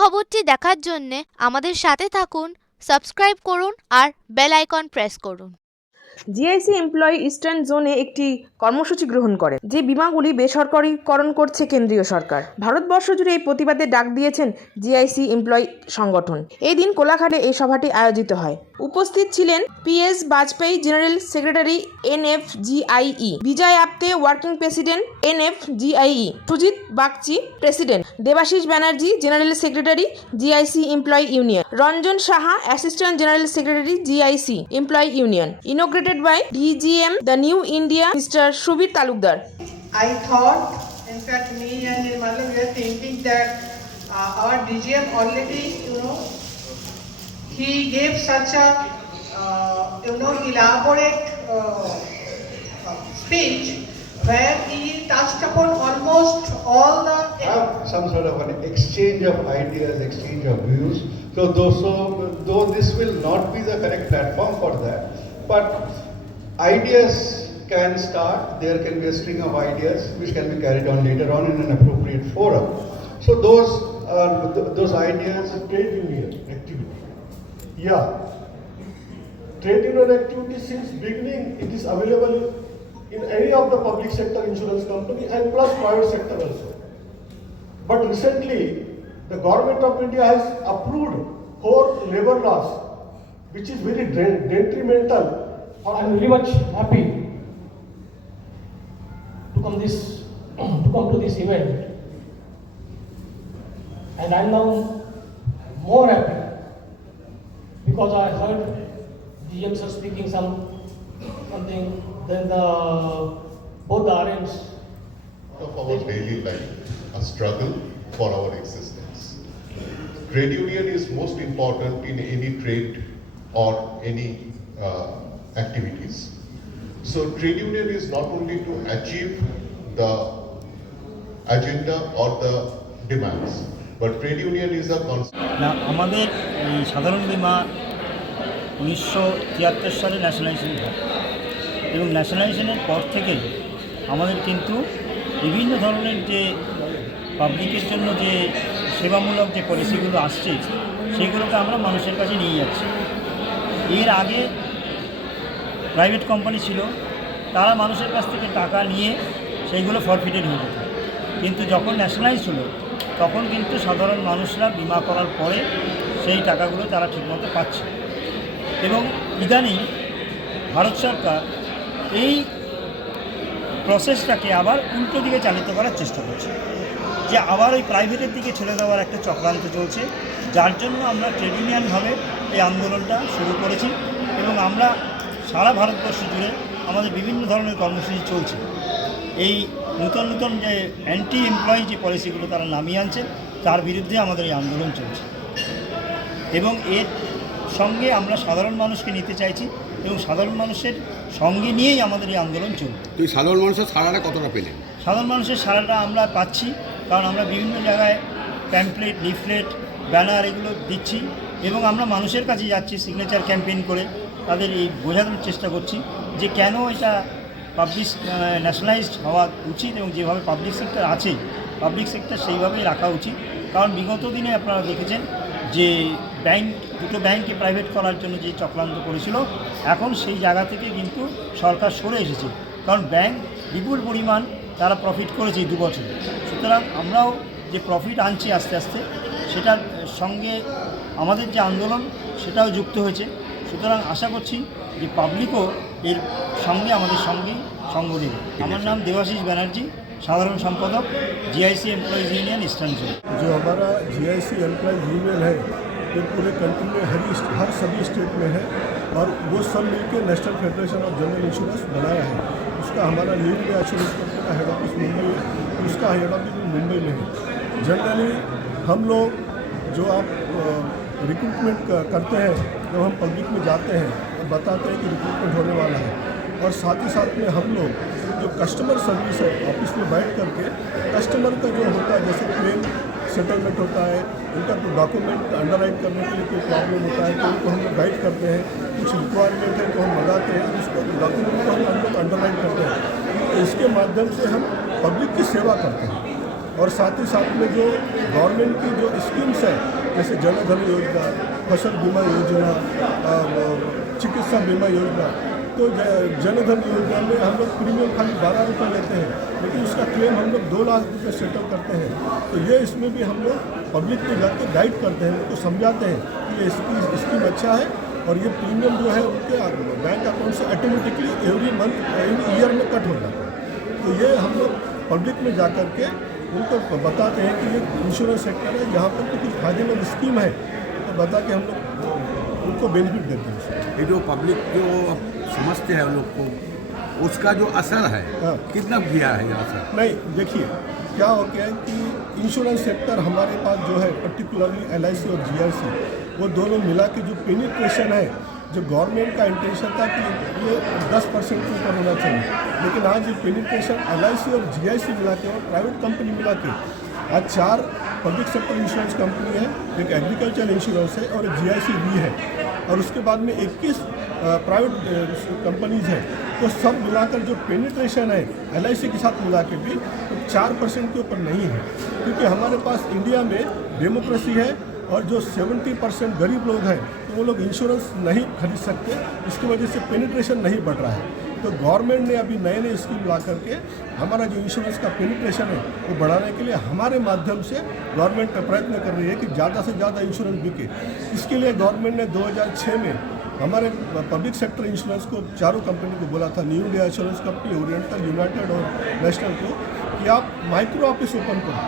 খবরটি দেখার জন্য আমাদের সাথে থাকুন, সাবস্ক্রাইব করুন আর বেল আইকন প্রেস করুন। জিআইসি এমপ্লয়ি ইস্টার্ন জোনে একটি কর্মসূচি গ্রহণ করে, যে বিমাগুলি বেসরকারীকরণ করছে কেন্দ্রীয় সরকার। ভারতবর্ষ জুড়ে এই প্রতিবাদে ডাক দিয়েছেন জিআইসি এমপ্লয়ি সংগঠন। এই দিন কোলাঘাটে এই সভাটি আয়োজিত হয়। উপস্থিত ছিলেন PS Bajpai, general secretary NFGIE, Bijay Apte, working president NFGIE, Sujit Bagchi, president, Debashis Banerjee, general secretary GIC employee union, Ranjan Saha, assistant general secretary GIC employee union, inaugurated by DGM, the New India, Mr. Shubir Talukdar. I thought, in fact, me and Nirmala, we are thinking that our DGM already, he gave such a, elaborate speech where he touched upon almost all the. Have some sort of an exchange of ideas, exchange of views. So though this will not be the correct platform for that, but ideas can start. There can be a string of ideas which can be carried on later on in an appropriate forum. So those ideas. Trade union activity. Yeah. Trade union activity since beginning it is available in any of the public sector insurance company and plus private sector also. But recently the government of India has approved 4 labor laws which is very detrimental. I am very much happy to come to this event, and I am now more happy because I heard GM sir speaking something. Then both the RMs of our daily life, a struggle for our existence. Trade union is most important in any trade or any activities. So trade union is not only to achieve the agenda or the demands, but trade union is a concept. না, আমাদের এই সাধারণ বীমা 1973 সালে nationalisation হয় এবং ন্যাশনালাইজেশনের পর থেকে আমাদের কিন্তু বিভিন্ন ধরনের যে পাবলিকের জন্য যে সেবামূলক যে পলিসিগুলো আসছে সেইগুলোকে আমরা মানুষের কাছে নিয়ে যাচ্ছি। এর আগে প্রাইভেট কোম্পানি ছিল, তারা মানুষের কাছ থেকে টাকা নিয়ে সেইগুলো ফরফিটেড হয়ে যেত, কিন্তু যখন ন্যাশনালাইজ হলো তখন কিন্তু সাধারণ মানুষরা বিমা করার পরে সেই টাকাগুলো তারা ঠিকমতো পাচ্ছে। এবং ইদানিং ভারত সরকার এই প্রসেসটাকে আবার উল্টো দিকে চালিত করার চেষ্টা করছে, যে আবার ওই প্রাইভেটের দিকে ছেড়ে দেওয়ার একটা চক্রান্ত চলছে, যার জন্য আমরা ট্রেড ইউনিয়নভাবে এই আন্দোলনটা শুরু করেছি এবং আমরা সারা ভারতবর্ষ জুড়ে আমাদের বিভিন্ন ধরনের কর্মসূচি চলছে। এই নতুন যে অ্যান্টি এমপ্লয়ি যে পলিসিগুলো তারা নামিয়ে আনছে তার বিরুদ্ধে আমাদের এই আন্দোলন চলছে এবং এর সঙ্গে আমরা সাধারণ মানুষকে নিতে চাইছি এবং সাধারণ মানুষের সঙ্গে নিয়েই আমাদের এই আন্দোলন চলবে। তুই সাধারণ মানুষের সাড়াটা কতটা পেলেন? সাধারণ মানুষের সাড়াটা আমরা পাচ্ছি, কারণ আমরা বিভিন্ন জায়গায় প্যাম্পলেট, লিফলেট, ব্যানার এগুলো দিচ্ছি এবং আমরা মানুষের কাছে যাচ্ছি সিগনেচার ক্যাম্পেইন করে তাদের এই বোঝানোর চেষ্টা করছি যে কেন এটা পাবলিক ন্যাশনালাইজড হওয়া উচিত এবং যেভাবে পাবলিক সেক্টর আছে পাবলিক সেক্টর সেইভাবেই রাখা উচিত। কারণ বিগত দিনে আপনারা দেখেছেন যে দুটো ব্যাংককে প্রাইভেট করার জন্য যে চক্রান্ত করেছিল, এখন সেই জায়গা থেকে কিন্তু সরকার সরে এসেছে, কারণ ব্যাংক বিপুল পরিমাণ তারা প্রফিট করেছে এই 2 বছরে। সুতরাং আমরাও যে প্রফিট আনছি আস্তে আস্তে, সেটার সঙ্গে আমাদের যে আন্দোলন সেটাও যুক্ত হয়েছে। সুতরাং আশা করছি যে পাবলিকও এর সঙ্গে আমাদের সঙ্গেই সঙ্গ নেবে। আমার নাম দেবাশিস ব্যানার্জি, साधारण संपादक GIC employees union eastern zone. जो हमारा जीआईसी एम्प्लॉयज़ यूनियन है ये पूरे कंट्री में हर सभी स्टेट में है और वो सब मिलकर national federation of general insurance बनाया है। उसका हमारा न्यू इंडिया इंश्योरेंस कंपनी का हेड ऑफिस मुंबई है, उसका हेड ऑफिस मुंबई में है। जनरली हम लोग जो आप रिक्रूटमेंट करते हैं, जब हम पब्लिक में जाते हैं बताते हैं कि रिक्रूटमेंट होने वाला है, और साथ ही साथ में हम लोग जो कस्टमर सर्विस है ऑफिस में बैठ करके कस्टमर का जो होता है, जैसे क्लेम सेटलमेंट होता है, उनका तो डॉक्यूमेंट अंडरराइट करने के लिए कोई प्रॉब्लम होता है तो उनको हम लोग गाइड करते हैं, कुछ रिक्वायरमेंट है तो हम लगाते हैं, उसको डॉक्यूमेंट को हम लोग अंडरराइट करते हैं। तो इसके माध्यम से हम पब्लिक की सेवा करते हैं। और साथ ही साथ में जो गवर्नमेंट की जो स्कीम्स है जैसे जनधन योजना, फसल बीमा योजना, चिकित्सा बीमा योजना, तो जनधन योजना में हम लोग प्रीमियम खाली 12 रुपये लेते हैं, लेकिन उसका क्लेम हम लोग 2 लाख रुपये सेटल करते हैं। तो ये इसमें भी हम लोग पब्लिक को जाकर गाइड करते हैं, उनको समझाते हैं कि ये स्कीम अच्छा है और ये प्रीमियम जो है उनके बैंक अकाउंट से automatically every month every year में कट हो जाता है। तो ये हम लोग पब्लिक में जा कर के उनको बताते हैं कि ये इंश्योरेंस सेक्टर है, यहाँ पर तो कुछ फायदेमंद स्कीम है, तो बता के हम लोग उनको बेनिफिट देते हैं। ये जो पब्लिक जो समझते हैं लोग को, उसका जो असर है कितना किया है ये असर? नहीं, देखिए क्या हो गया है कि इंश्योरेंस सेक्टर हमारे पास जो है पर्टिकुलरली LIC और GIC, वो दोनों मिला के जो पेनिट्रेशन है, जो गवर्नमेंट का इंटेंशन था कि ये 10% के ऊपर होना चाहिए, लेकिन आज ये पेनिट्रेशन LIC और GIC मिला के और प्राइवेट कंपनी मिला के आज 4 पब्लिक सेक्टर इंश्योरेंस कंपनी है, एक एग्रीकल्चर इंश्योरेंस है और एक GIC भी है, और उसके बाद में 21 प्राइवेट कंपनीज है। तो सब मिलाकर जो पेनिट्रेशन है LIC के साथ मिला के भी तो 4% के ऊपर नहीं है, क्योंकि हमारे पास इंडिया में डेमोक्रेसी है और जो 70% गरीब लोग हैं तो वो लोग इंश्योरेंस नहीं खरीद सकते, इसकी वजह से पेनिट्रेशन नहीं बढ़ रहा है। तो गवर्नमेंट ने अभी नए स्कीम ला करके हमारा जो इंश्योरेंस का पेनिट्रेशन है वो बढ़ाने के लिए हमारे माध्यम से गवर्नमेंट प्रयत्न कर रही है कि ज़्यादा से ज़्यादा इंश्योरेंस बिके। इसके लिए गवर्नमेंट ने 2006 में हमारे पब्लिक सेक्टर इंश्योरेंस को 4 कंपनी को बोला था, new India insurance company, oriental, United और नेशनल को, कि आप माइक्रो ऑफिस ओपन करो।